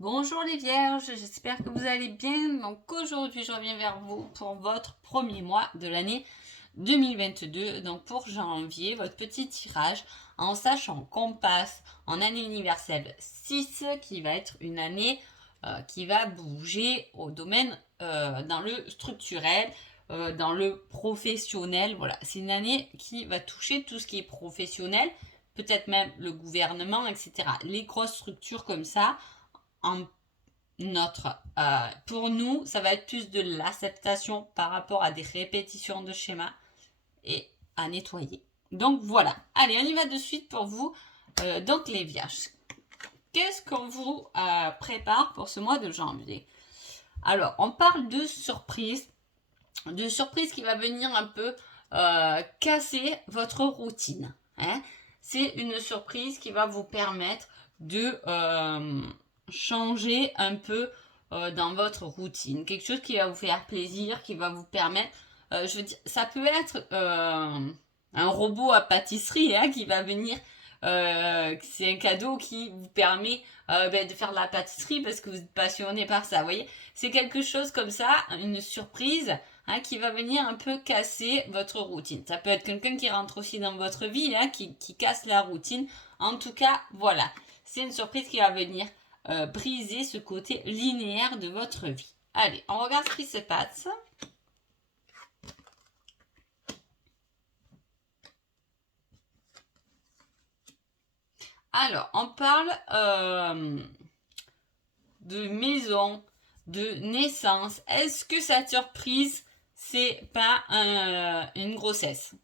Bonjour les vierges, j'espère que vous allez bien. Donc aujourd'hui je reviens vers vous pour votre premier mois de l'année 2022. Donc pour janvier, votre petit tirage en sachant qu'on passe en année universelle 6 qui va être une année qui va bouger au domaine dans le structurel, dans le professionnel. Voilà, c'est une année qui va toucher tout ce qui est professionnel, peut-être même le gouvernement, etc. Les grosses structures comme ça en pour nous, ça va être plus de l'acceptation par rapport à des répétitions de schémas et à nettoyer. Donc voilà. Allez, on y va de suite pour vous. Donc les vierges, qu'est-ce qu'on vous prépare pour ce mois de janvier? Alors, on parle de surprise qui va venir un peu casser votre routine. Hein. C'est une surprise qui va vous permettre de changer un peu dans votre routine. Quelque chose qui va vous faire plaisir, qui va vous permettre, je veux dire, ça peut être un robot à pâtisserie qui va venir. C'est un cadeau qui vous permet de faire de la pâtisserie parce que vous êtes passionné par ça. Vous voyez, c'est quelque chose comme ça, une surprise qui va venir un peu casser votre routine. Ça peut être quelqu'un qui rentre aussi dans votre vie, qui casse la routine. En tout cas, voilà, c'est une surprise qui va venir briser ce côté linéaire de votre vie. Allez, on regarde ce qui se passe. Alors, on parle de maison, de naissance. Est-ce que cette surprise, c'est pas une grossesse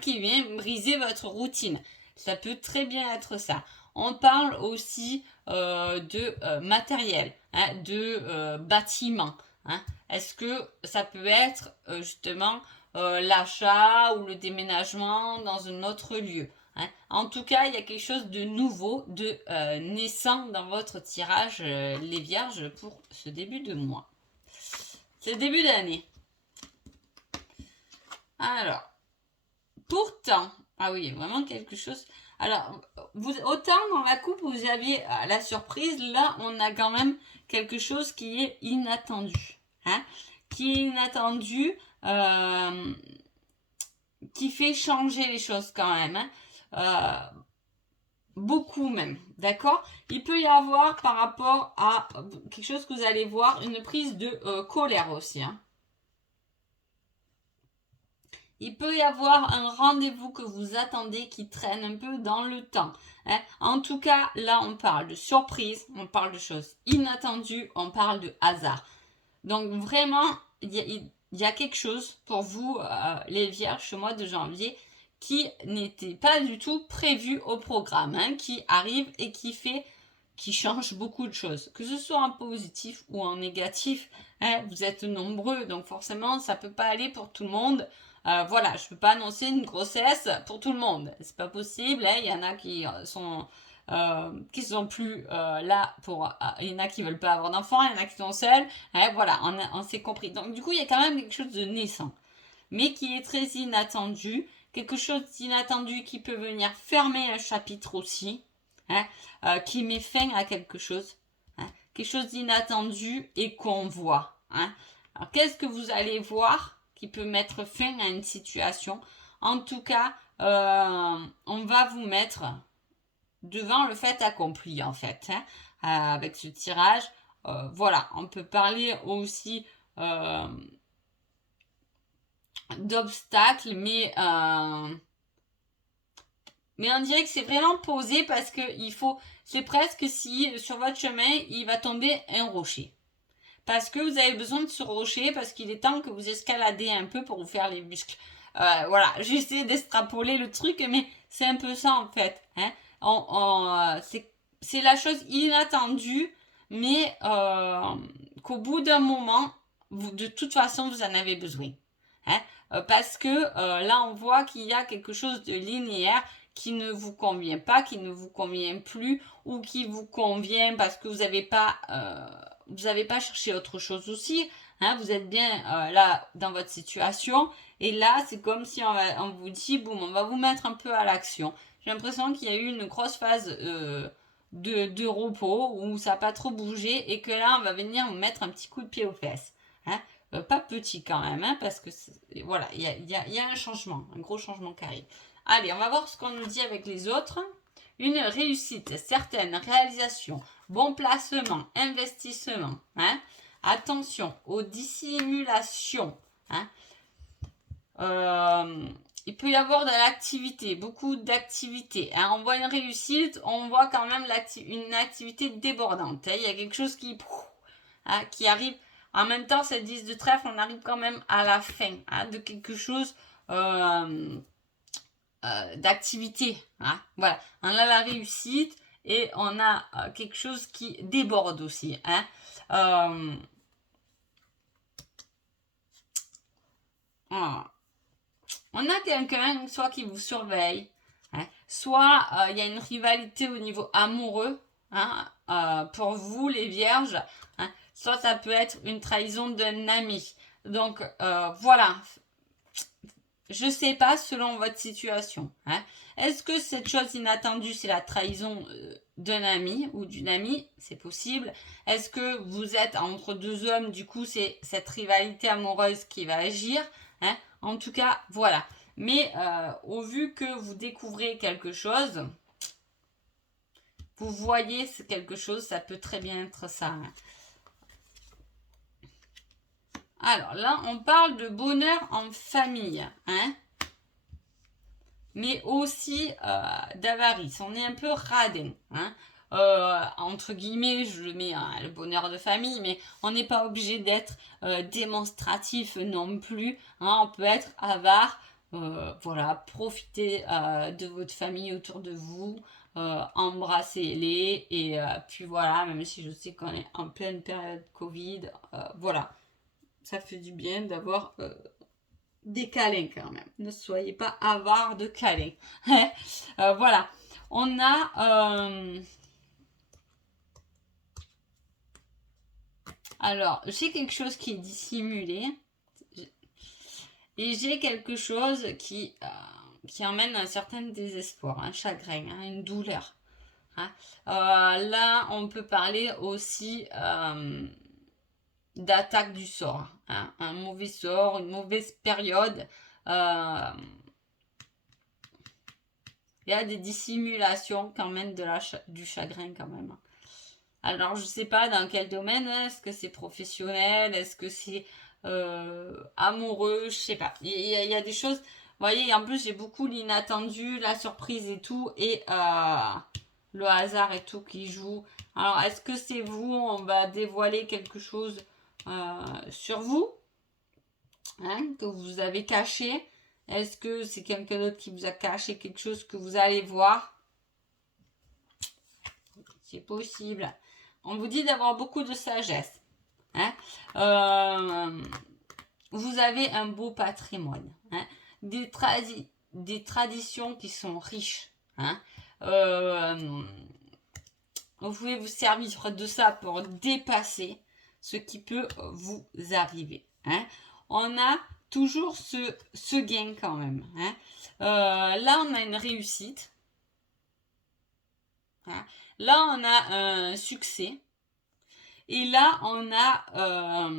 qui vient briser votre routine? Ça peut très bien être ça. On parle aussi de matériel, de bâtiment. Est-ce que ça peut être justement l'achat ou le déménagement dans un autre lieu? En tout cas, il y a quelque chose de nouveau, de naissant dans votre tirage, les vierges, pour ce début de mois. C'est le début d'année. Alors, pourtant, ah oui, vraiment quelque chose. Alors, autant dans la coupe, vous aviez la surprise, là, on a quand même quelque chose qui est inattendu. Qui est inattendu, qui fait changer les choses quand même. Beaucoup même, d'accord? Il peut y avoir par rapport à quelque chose que vous allez voir, une prise de colère aussi. Il peut y avoir un rendez-vous que vous attendez qui traîne un peu dans le temps. En tout cas, là, on parle de surprise, on parle de choses inattendues, on parle de hasard. Donc vraiment, il y a quelque chose pour vous, les vierges, ce mois de janvier, qui n'était pas du tout prévu au programme, qui arrive et qui change beaucoup de choses. Que ce soit en positif ou en négatif, vous êtes nombreux, donc forcément, ça peut pas aller pour tout le monde. Voilà, je peux pas annoncer une grossesse pour tout le monde. C'est pas possible. Il y en a qui sont plus là pour. Il y en a qui veulent pas avoir d'enfants, il y en a qui sont seuls. Voilà, on s'est compris. Donc du coup, il y a quand même quelque chose de naissant, mais qui est très inattendu. Quelque chose d'inattendu qui peut venir fermer un chapitre aussi, qui met fin à quelque chose. Quelque chose d'inattendu et qu'on voit. Alors qu'est-ce que vous allez voir qui peut mettre fin à une situation? En tout cas, on va vous mettre devant le fait accompli en fait, avec ce tirage. Voilà, on peut parler aussi d'obstacles, mais on dirait que c'est vraiment posé parce que c'est presque si sur votre chemin il va tomber un rocher. Parce que vous avez besoin de ce rocher, parce qu'il est temps que vous escaladez un peu pour vous faire les muscles. Voilà, j'essaie d'extrapoler le truc, mais c'est un peu ça en fait. C'est la chose inattendue, mais qu'au bout d'un moment, de toute façon, vous en avez besoin. Parce que là, on voit qu'il y a quelque chose de linéaire qui ne vous convient pas, qui ne vous convient plus, ou qui vous convient parce que vous n'avez pas cherché autre chose aussi. Vous êtes bien là dans votre situation, et là, c'est comme si on vous dit, boum, on va vous mettre un peu à l'action. J'ai l'impression qu'il y a eu une grosse phase de repos où ça n'a pas trop bougé et que là, on va venir vous mettre un petit coup de pied aux fesses. Hein. Pas petit quand même, hein, parce que voilà, il y a un changement, un gros changement qui arrive. Allez, on va voir ce qu'on nous dit avec les autres. Une réussite, certaines réalisations, bon placement, investissement. Hein. Attention aux dissimulations. Hein. Il peut y avoir de l'activité, beaucoup d'activité. Hein. On voit une réussite, on voit quand même une activité débordante. Hein. Il y a quelque chose qui arrive. En même temps, cette 10 de trèfle, on arrive quand même à la fin de quelque chose d'activité. Hein. Voilà, on a la réussite et on a quelque chose qui déborde aussi. Hein. On a quelqu'un soit qui vous surveille, hein, soit il y a une rivalité au niveau amoureux, hein, pour vous les vierges, hein, soit ça peut être une trahison d'un ami. Donc voilà, je sais pas selon votre situation. Hein. Est-ce que cette chose inattendue c'est la trahison d'un ami ou d'une amie? C'est possible. Est-ce que vous êtes entre deux hommes, du coup c'est cette rivalité amoureuse qui va agir? Hein. En tout cas, voilà. Mais au vu que vous découvrez quelque chose, vous voyez quelque chose, ça peut très bien être ça. Hein. Alors là, on parle de bonheur en famille. Hein, mais aussi d'avarice. On est un peu radin. Hein. Entre guillemets, je le mets le bonheur de famille, mais on n'est pas obligé d'être démonstratif non plus. Hein. On peut être avare. Voilà, profitez de votre famille autour de vous, embrassez-les et puis voilà, même si je sais qu'on est en pleine période Covid, voilà, ça fait du bien d'avoir des câlins quand même. Ne soyez pas avare de câlins. Voilà, on a alors j'ai quelque chose qui est dissimulé. Et j'ai quelque chose qui emmène un certain désespoir, un chagrin, hein, une douleur. Hein. Là, on peut parler aussi d'attaque du sort. Hein. Un mauvais sort, une mauvaise période. Il y a des dissimulations quand même du chagrin quand même. Alors, je ne sais pas dans quel domaine. Hein. Est-ce que c'est professionnel? Est-ce que c'est amoureux? Je sais pas. Il y a des choses. Vous voyez, en plus, j'ai beaucoup l'inattendu, la surprise et tout. Et le hasard et tout qui joue. Alors, est-ce que c'est vous? On va dévoiler quelque chose sur vous, hein, que vous avez caché. Est-ce que c'est quelqu'un d'autre qui vous a caché quelque chose que vous allez voir? C'est possible. On vous dit d'avoir beaucoup de sagesse. Hein. Vous avez un beau patrimoine. Hein. Des traditions qui sont riches. Hein. Vous pouvez vous servir de ça pour dépasser ce qui peut vous arriver. Hein. On a toujours ce gain quand même. Hein. Là, on a une réussite. Hein. Là, on a un succès. Et là, on a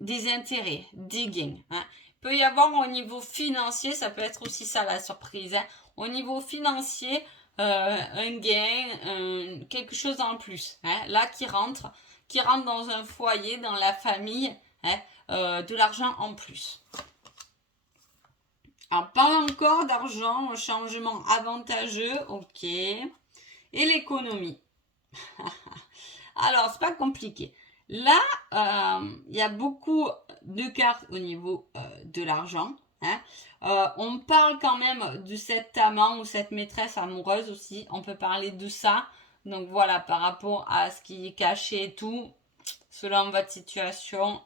des intérêts, des gains. Hein. Il peut y avoir au niveau financier, ça peut être aussi ça la surprise. Hein. Au niveau financier, un gain, quelque chose en plus. Hein. Là, qui rentre dans un foyer, dans la famille, hein, de l'argent en plus. Alors, pas encore d'argent, un changement avantageux, ok. Et l'économie. Alors, c'est pas compliqué. Là, il y a beaucoup de cartes au niveau de l'argent. Hein. On parle quand même de cet amant ou cette maîtresse amoureuse aussi. On peut parler de ça. Donc voilà, par rapport à ce qui est caché et tout, selon votre situation,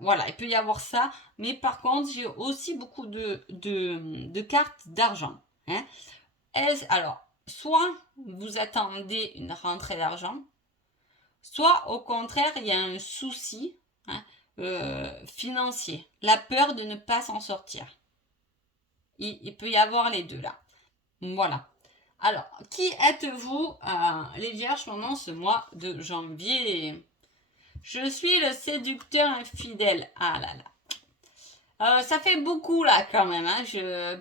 voilà, il peut y avoir ça. Mais par contre, j'ai aussi beaucoup de cartes d'argent. Hein. Alors, soit vous attendez une rentrée d'argent, soit au contraire, il y a un souci, hein, financier, la peur de ne pas s'en sortir. Il peut y avoir les deux là. Voilà. Alors, qui êtes-vous, les vierges, pendant ce mois de janvier? Je suis le séducteur infidèle. Ah là là. Ça fait beaucoup là quand même. Hein.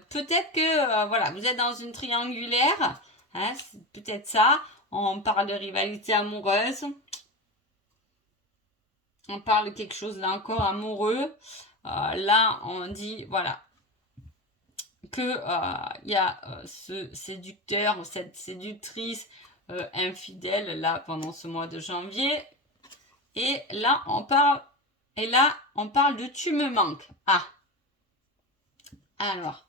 Peut-être que voilà, vous êtes dans une triangulaire. Hein, c'est peut-être ça. On parle de rivalité amoureuse. On parle de quelque chose là encore amoureux. Là, on dit voilà que il y a ce séducteur ou cette séductrice infidèle là pendant ce mois de janvier. Et là, on parle de tu me manques. Ah. Alors,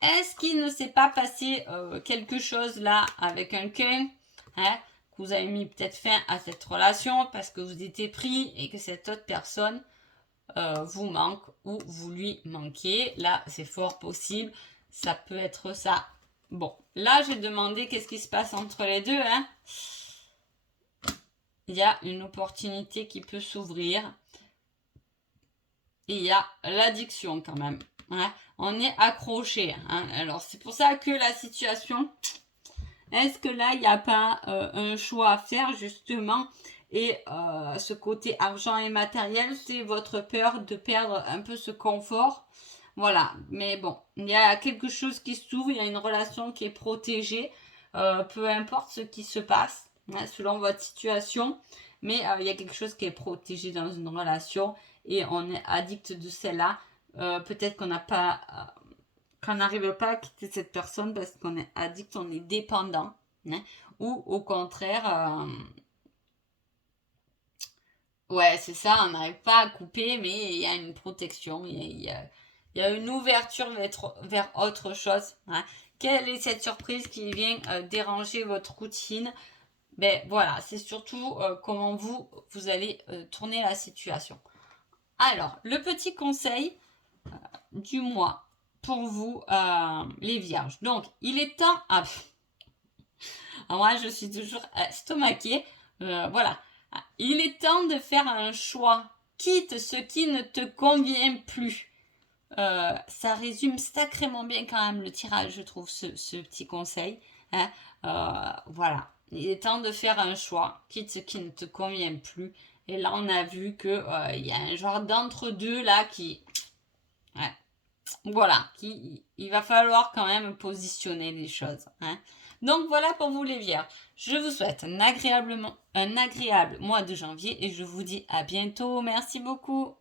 est-ce qu'il ne s'est pas passé quelque chose là avec un quelqu'un, hein, que vous avez mis peut-être fin à cette relation parce que vous étiez pris et que cette autre personne vous manque ou vous lui manquez? Là, c'est fort possible. Ça peut être ça. Bon, là, j'ai demandé qu'est-ce qui se passe entre les deux. Hein. Il y a une opportunité qui peut s'ouvrir. Et il y a l'addiction quand même. Hein. On est accroché. Hein. Alors, c'est pour ça que la situation... Est-ce que là, il n'y a pas un choix à faire, justement? Et ce côté argent et matériel, c'est votre peur de perdre un peu ce confort. Voilà. Mais bon, il y a quelque chose qui s'ouvre, il y a une relation qui est protégée. Peu importe ce qui se passe, hein, selon votre situation. Mais il y a quelque chose qui est protégé dans une relation et on est addict de celle-là. Peut-être qu'on n'a pas... qu'on n'arrive pas à quitter cette personne parce qu'on est addict, on est dépendant. Hein, ou au contraire, ouais, c'est ça, on n'arrive pas à couper, mais il y a une protection, il y a une ouverture vers autre chose. Hein. Quelle est cette surprise qui vient déranger votre routine? Ben voilà, c'est surtout comment vous allez tourner la situation. Alors, le petit conseil du mois pour vous, les vierges. Donc, il est temps... Ah, moi, je suis toujours estomaquée. Voilà. Il est temps de faire un choix. Quitte ce qui ne te convient plus. Ça résume sacrément bien quand même le tirage, je trouve, ce petit conseil. Hein. Voilà. Il est temps de faire un choix. Quitte ce qui ne te convient plus. Et là, on a vu que il y a un genre d'entre-deux là qui... Ouais. Voilà, il va falloir quand même positionner les choses. Hein. Donc voilà pour vous les vierges. Je vous souhaite un agréable mois de janvier et je vous dis à bientôt. Merci beaucoup.